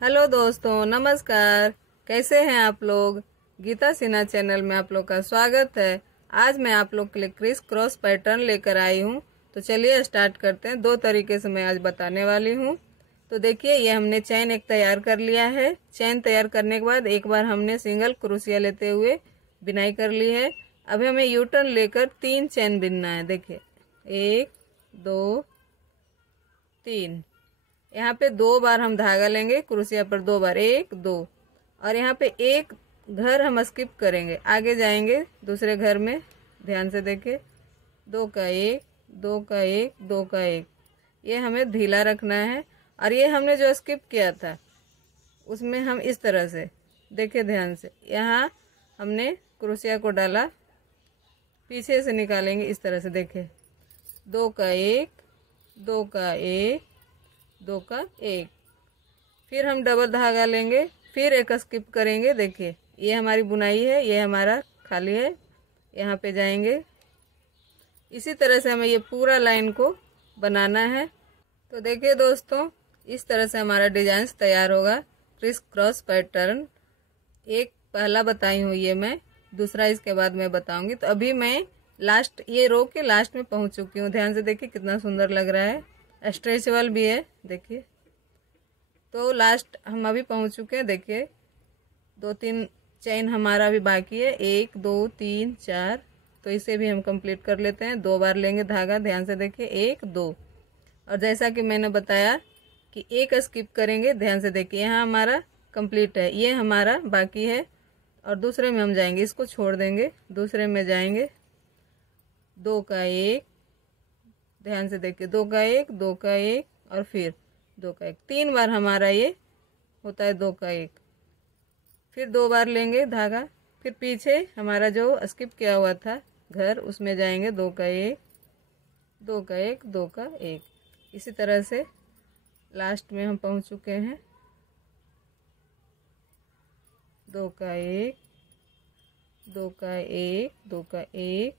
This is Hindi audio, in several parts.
हेलो दोस्तों, नमस्कार। कैसे हैं आप लोग? गीता सिन्हा चैनल में आप लोग का स्वागत है। आज मैं आप लोग के लिए क्रिस क्रॉस पैटर्न लेकर आई हूँ। तो चलिए स्टार्ट करते हैं। दो तरीके से मैं आज बताने वाली हूँ। तो देखिए, ये हमने चैन एक तैयार कर लिया है। चैन तैयार करने के बाद एक बार हमने सिंगल क्रोशिया लेते हुए बिनाई कर ली है। अभी हमें यू टर्न लेकर 3 चैन बिनना है। देखिए, 1 2 3। यहाँ पे 2 बार हम धागा लेंगे, क्रोशिया पर 2 बार, 1 2, और यहाँ पे एक घर हम स्किप करेंगे, आगे जाएंगे दूसरे घर में। ध्यान से देखें, 2 का 1 2 का 1 2 का 1, ये हमें ढीला रखना है। और ये हमने जो स्किप किया था उसमें हम इस तरह से देखें, ध्यान से, यहाँ हमने क्रोशिया को डाला, पीछे से निकालेंगे इस तरह से। देखें, 2 का 1 2 का 1 2 का 1, फिर हम डबल धागा लेंगे, फिर एक स्किप करेंगे। देखिए, ये हमारी बुनाई है, ये हमारा खाली है, यहाँ पे जाएंगे। इसी तरह से हमें ये पूरा लाइन को बनाना है। तो देखिए दोस्तों, इस तरह से हमारा डिजाइन तैयार होगा, क्रिस क्रॉस पैटर्न। एक पहला बताई हूँ ये मैं, दूसरा इसके बाद मैं बताऊंगी। तो अभी मैं लास्ट, ये रो के लास्ट में पहुंच चुकी हूँ। ध्यान से देखिए कितना सुंदर लग रहा है, स्ट्रेचेबल भी है। देखिए, तो लास्ट हम अभी पहुंच चुके हैं। देखिए, 2-3 चेन हमारा अभी बाकी है, 1 2 3 4। तो इसे भी हम कंप्लीट कर लेते हैं। 2 बार लेंगे धागा, ध्यान से देखिए, 1 2। और जैसा कि मैंने बताया कि एक स्किप करेंगे। ध्यान से देखिए, यहाँ हमारा कंप्लीट है, ये हमारा बाकी है। और दूसरे में हम जाएंगे, इसको छोड़ देंगे, दूसरे में जाएंगे। 2 का 1, ध्यान से देखिए, 2 का 1 2 का 1, और फिर 2 का 1। 3 बार हमारा ये होता है 2 का 1। फिर 2 बार लेंगे धागा, फिर पीछे हमारा जो स्किप किया हुआ था घर, उसमें जाएंगे। 2 का 1 2 का 1 2 का 1। इसी तरह से लास्ट में हम पहुंच चुके हैं। 2 का 1 2 का 1 2 का 1,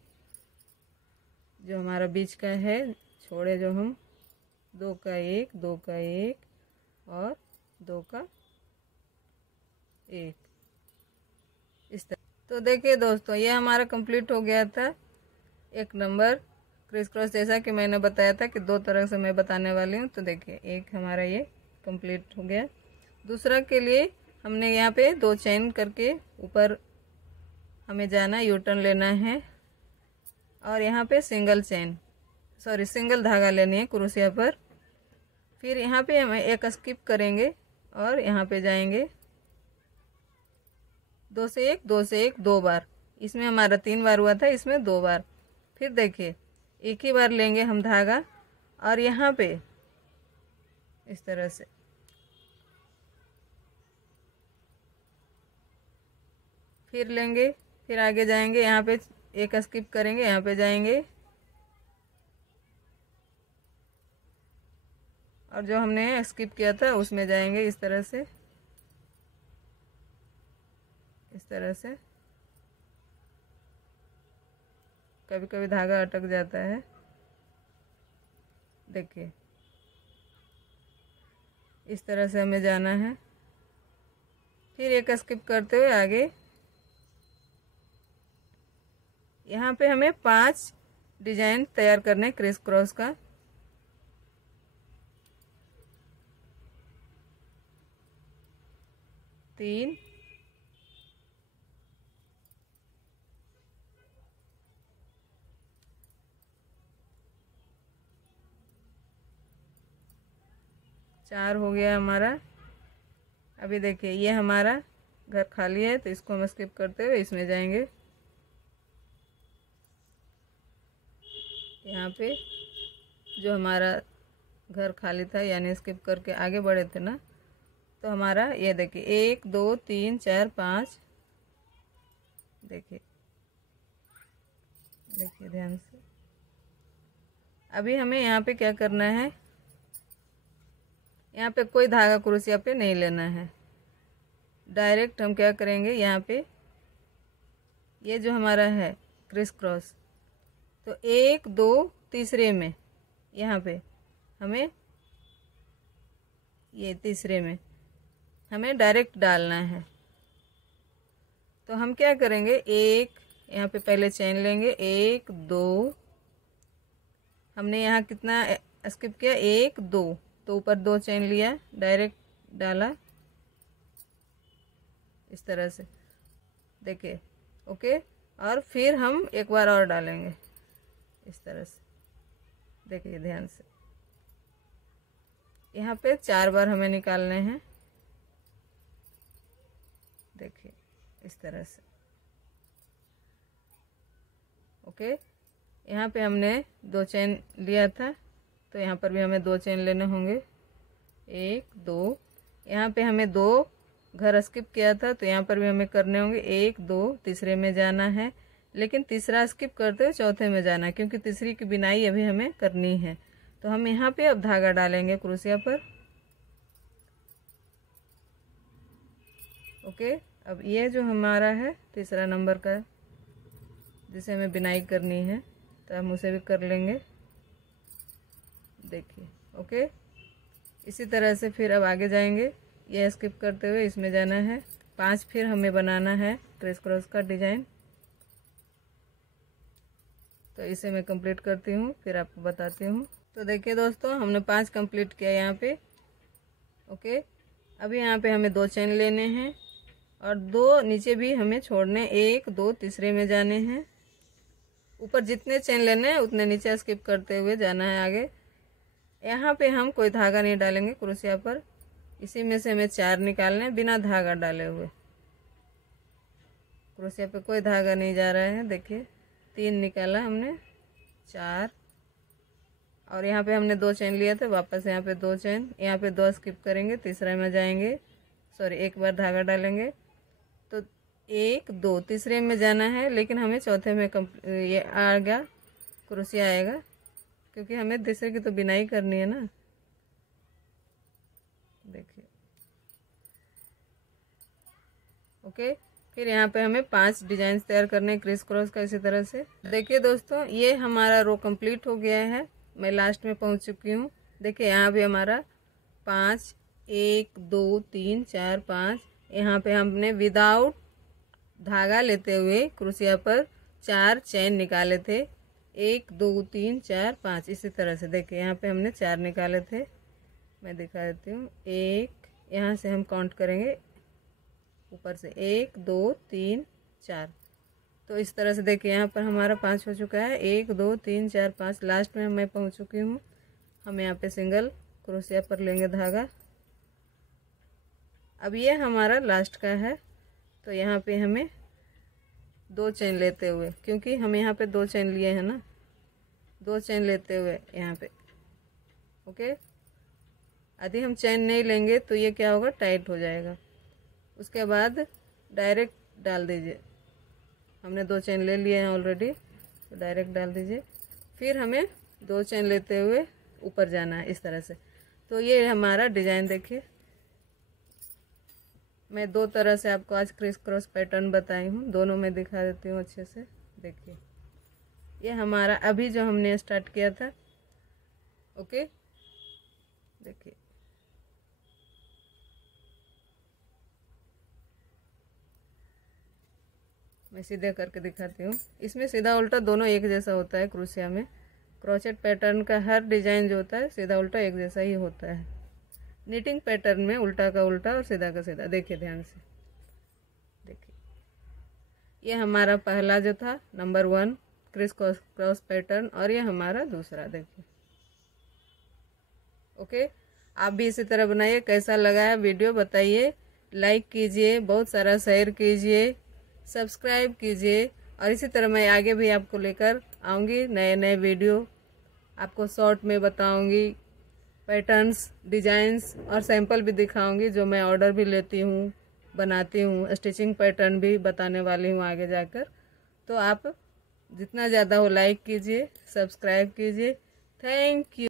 जो हमारा बीच का है छोड़े जो हम, 2 का 1 2 का 1 और 2 का 1, इस तरह। तो देखिए दोस्तों, ये हमारा कंप्लीट हो गया था 1 नंबर क्रिस क्रॉस, जैसा कि मैंने बताया था कि 2 तरह से मैं बताने वाली हूँ। तो देखिए, एक हमारा ये कंप्लीट हो गया। दूसरा के लिए हमने यहाँ पे 2 चेन करके ऊपर हमें जाना, यू टर्न लेना है, और यहाँ पे सिंगल धागा लेनी है क्रोशिया पर। फिर यहाँ पे हम एक स्किप करेंगे और यहाँ पे जाएंगे, 2 से 1 2 से 1 2 बार। इसमें हमारा 3 बार हुआ था, इसमें 2 बार। फिर देखिए, एक ही बार लेंगे हम धागा, और यहाँ पे इस तरह से फिर लेंगे, फिर आगे जाएंगे, यहाँ पे एक स्किप करेंगे, यहाँ पे जाएंगे, और जो हमने स्किप किया था उसमें जाएंगे। इस तरह से, इस तरह से। कभी कभी धागा अटक जाता है। देखिए, इस तरह से हमें जाना है। फिर एक स्किप करते हुए आगे, यहाँ पे हमें 5 डिजाइन तैयार करने क्रिस क्रॉस का। तीन, चार हो गया हमारा। अभी देखिए, ये हमारा घर खाली है, तो इसको हम स्किप करते हुए इसमें जाएंगे। यहाँ पे जो हमारा घर खाली था, यानी स्किप करके आगे बढ़े थे ना, तो हमारा ये देखिए 1 2 3 4 5। देखिए, देखिए ध्यान से। अभी हमें यहाँ पे क्या करना है, यहाँ पे कोई धागा क्रोशिया पे नहीं लेना है। डायरेक्ट हम क्या करेंगे, यहाँ पे ये जो हमारा है क्रिस क्रॉस, तो 1 2 तीसरे में, यहाँ पे हमें ये तीसरे में हमें डायरेक्ट डालना है। तो हम क्या करेंगे, एक यहाँ पे पहले चेन लेंगे, 1 2, हमने यहाँ कितना स्किप किया, 1 2, तो ऊपर 2 चेन लिया, डायरेक्ट डाला इस तरह से, देखिए। ओके, और फिर हम एक बार और डालेंगे इस तरह से, देखिए ध्यान से। यहाँ पे 4 बार हमें निकालने हैं, देखिए इस तरह से। ओके, यहाँ पे हमने 2 चेन लिया था, तो यहाँ पर भी हमें 2 चेन लेने होंगे, 1 2। यहाँ पे हमें 2 घर स्किप किया था, तो यहाँ पर भी हमें करने होंगे 1 2, तीसरे में जाना है, लेकिन तीसरा स्किप करते हुए चौथे में जाना है, क्योंकि तीसरी की बिनाई अभी हमें करनी है। तो हम यहाँ पे अब धागा डालेंगे क्रोशिया पर। ओके, अब ये जो हमारा है तीसरा नंबर का, जिसे हमें बिनाई करनी है, तो हम उसे भी कर लेंगे, देखिए। ओके, इसी तरह से फिर अब आगे जाएंगे, ये स्किप करते हुए इसमें जाना है। 5 फिर हमें बनाना है क्रिस क्रॉस का डिजाइन। तो इसे मैं कंप्लीट करती हूँ, फिर आपको बताती हूँ। तो देखिए दोस्तों, हमने 5 कंप्लीट किया यहाँ पे। ओके, अभी यहाँ पे हमें 2 चेन लेने हैं और 2 नीचे भी हमें छोड़ने, 1 2, तीसरे में जाने हैं। ऊपर जितने चेन लेने हैं उतने नीचे स्किप करते हुए जाना है आगे। यहाँ पे हम कोई धागा नहीं डालेंगे क्रोशिया पर, इसी में से हमें 4 निकालने बिना धागा डाले हुए। क्रोशिया पे कोई धागा नहीं जा रहा है, देखिए 3 निकाला हमने, 4, और यहाँ पे हमने 2 चेन लिया था, वापस यहाँ पे 2 चेन, यहाँ पे 2 स्किप करेंगे, तीसरे में जाएंगे, सॉरी एक बार धागा डालेंगे, तो 1 2, तीसरे में जाना है, लेकिन हमें चौथे में ये आ गया क्रोशिया आएगा, क्योंकि हमें तीसरे की तो बिनाई करनी है ना, देखिए। ओके, फिर यहाँ पे हमें 5 डिजाइन तैयार करने हैं क्रिस क्रॉस का, इसी तरह से। देखिए दोस्तों, ये हमारा रो कंप्लीट हो गया है, मैं लास्ट में पहुँच चुकी हूँ। देखिए यहाँ भी हमारा 5 1 2 3 4 5, यहाँ पे हमने विदाउट धागा लेते हुए क्रोशिया पर 4 चेन निकाले थे, 1 2 3 4 5, इसी तरह से। देखिए यहाँ पे हमने 4 निकाले थे, मैं दिखा देती हूँ। 1, यहाँ से हम काउंट करेंगे ऊपर से, 1 2 3 4, तो इस तरह से देखिए यहाँ पर हमारा 5 हो चुका है। 1 2 3 4 5, लास्ट में मैं पहुँच चुकी हूँ। हम यहाँ पे सिंगल क्रोशिया पर लेंगे धागा। अब ये हमारा लास्ट का है, तो यहाँ पे हमें 2 चेन लेते हुए, क्योंकि हम यहाँ पे 2 चेन लिए हैं ना, 2 चेन लेते हुए यहाँ पे। ओके, यदि हम चेन नहीं लेंगे तो ये क्या होगा, टाइट हो जाएगा। उसके बाद डायरेक्ट डाल दीजिए, हमने 2 चेन ले लिए हैं ऑलरेडी, तो डायरेक्ट डाल दीजिए। फिर हमें 2 चेन लेते हुए ऊपर जाना है इस तरह से। तो ये हमारा डिजाइन देखिए, मैं 2 तरह से आपको आज क्रिस क्रॉस पैटर्न बताई हूँ, दोनों में दिखा देती हूँ अच्छे से। देखिए ये हमारा अभी जो हमने स्टार्ट किया था। ओके, देखिए मैं सीधे करके दिखाती हूँ। इसमें सीधा उल्टा दोनों एक जैसा होता है क्रोशिया में। क्रोचेट पैटर्न का हर डिजाइन जो होता है सीधा उल्टा एक जैसा ही होता है। निटिंग पैटर्न में उल्टा का उल्टा और सीधा का सीधा। देखिए ध्यान से, देखिए ये हमारा पहला जो था नंबर 1 क्रिस क्रॉस पैटर्न, और ये हमारा दूसरा। देखिए ओके, आप भी इसी तरह बनाइए। कैसा लगा है वीडियो बताइए, लाइक कीजिए, बहुत सारा शेयर कीजिए, सब्सक्राइब कीजिए, और इसी तरह मैं आगे भी आपको लेकर आऊँगी नए नए वीडियो। आपको शॉर्ट में बताऊँगी पैटर्न्स, डिजाइंस और सैंपल भी दिखाऊंगी, जो मैं ऑर्डर भी लेती हूँ, बनाती हूँ। स्टिचिंग पैटर्न भी बताने वाली हूँ आगे जाकर। तो आप जितना ज़्यादा हो लाइक कीजिए, सब्सक्राइब कीजिए। Thank you.